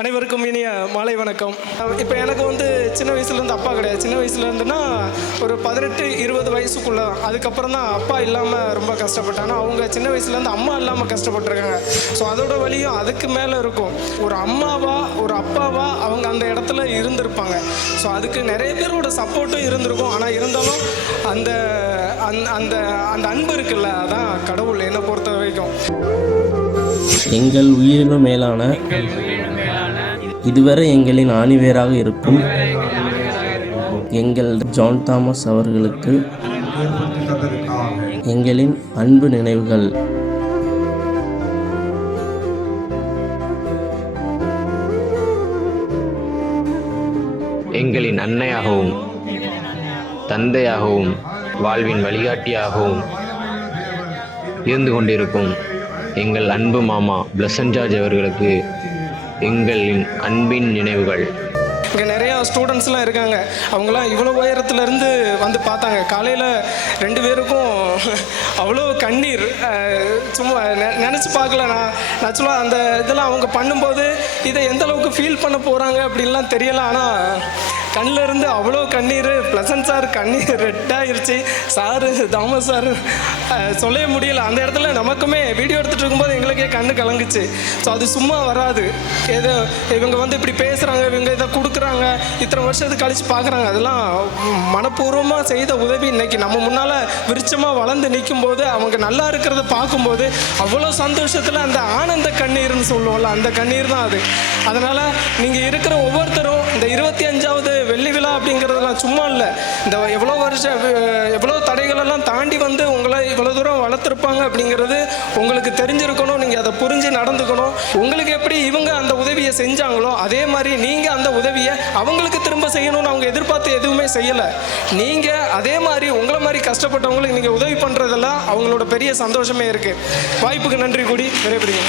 அனைவருக்கும் இனிய மாலை வணக்கம். இப்போ எனக்கு வந்து சின்ன வயசுலேருந்து அப்பா கிடையாது. சின்ன வயசுலேருந்துன்னா ஒரு 18-20 வயசுக்குள்ள தான். அதுக்கப்புறம் தான் அப்பா இல்லாமல் ரொம்ப கஷ்டப்பட்டேன். ஆனால் அவங்க சின்ன வயசுலேருந்து அம்மா இல்லாமல் கஷ்டப்பட்டுருக்காங்க. ஸோ அதோட வலியும் அதுக்கு மேலே இருக்கும். ஒரு அம்மாவா ஒரு அப்பாவா அவங்க அந்த இடத்துல இருந்திருப்பாங்க. ஸோ அதுக்கு நிறைய பேரோட சப்போர்ட்டும் இருந்திருக்கும். ஆனால் இருந்தாலும் அந்த அந்த அந்த அன்பு இருக்குல்ல, அதான் கடவுள் என்னை பொறுத்த வரைக்கும். எங்கள் உயிரினும் மேலான இதுவரை எங்களின் ஆணிவேராக இருக்கும் எங்கள் ஜான் தாமஸ் அவர்களுக்கு எங்களின் அன்பு நினைவுகள். எங்களின் அன்னையாகவும் தந்தையாகவும் வாழ்வின் வழிகாட்டியாகவும் இருந்து கொண்டிருக்கும் எங்கள் அன்பு மாமா பிளசன்ட் ஜார்ஜ் அவர்களுக்கு எங்களின் அன்பின் நினைவுகள். இங்கே நிறையா ஸ்டூடெண்ட்ஸ்லாம் இருக்காங்க. அவங்களாம் இவ்வளோ உயரத்துலேருந்து வந்து பார்த்தாங்க. காலையில் 2 பேருக்கும் அவ்வளோ கண்ணீர். சும்மா நினச்சி பார்க்கல. நான் சொல்ல அந்த இதெல்லாம் அவங்க பண்ணும்போது இதை எந்த அளவுக்கு ஃபீல் பண்ண போகிறாங்க அப்படின்லாம் தெரியல. ஆனால் கண்ணில் இருந்து அவ்வளோ கண்ணீர். பிளசன்ட் சார் கண்ணீர் ரெட்டாயிருச்சு. சாரு தாமஸ் சார் சொல்லவே முடியல. அந்த இடத்துல நமக்குமே வீடியோ எடுத்துகிட்டு இருக்கும்போது எங்களுக்கே கண்ணு கலங்குச்சு. ஸோ அது சும்மா வராது. ஏதோ இவங்க வந்து இப்படி பேசுகிறாங்க, இவங்க இதை கொடுக்குறாங்க, இத்தனை வருஷத்துக்கு கழித்து பார்க்குறாங்க. அதெல்லாம் மனப்பூர்வமாக செய்த உதவி இன்னைக்கு நம்ம முன்னால் விருட்சமாக வளர்ந்து நிற்கும் போது அவங்க நல்லா இருக்கிறத பார்க்கும்போது அவ்வளோ சந்தோஷத்தில் அந்த ஆனந்த கண்ணீர்னு சொல்லுவோம்ல, அந்த கண்ணீர் தான் அது. அதனால் நீங்கள் இருக்கிற ஒவ்வொருத்தரும் இந்த 25வது வெள்ளி விழா அப்படிங்கிறதுலாம் சும்மா இல்லை. இந்த எவ்வளோ வருஷம் எவ்வளோ தடைகளெல்லாம் தாண்டி வந்து உங்களை இவ்வளோ தூரம் வளர்த்துருப்பாங்க அப்படிங்கிறது உங்களுக்கு தெரிஞ்சிருக்கணும். நீங்கள் அதை புரிஞ்சு நடந்துக்கணும். உங்களுக்கு எப்படி இவங்க அந்த உதவியை செஞ்சாங்களோ அதே மாதிரி நீங்கள் அந்த உதவியை அவங்களுக்கு திரும்ப செய்யணும்னு அவங்க எதிர்பார்த்து எதுவுமே செய்யலை. நீங்கள் அதே மாதிரி உங்களை மாதிரி கஷ்டப்பட்டவங்களுக்கு நீங்கள் உதவி பண்ணுறதெல்லாம் அவங்களோட பெரிய சந்தோஷமே இருக்குது. வாய்ப்புக்கு நன்றி கூடி விரைவிடுங்க.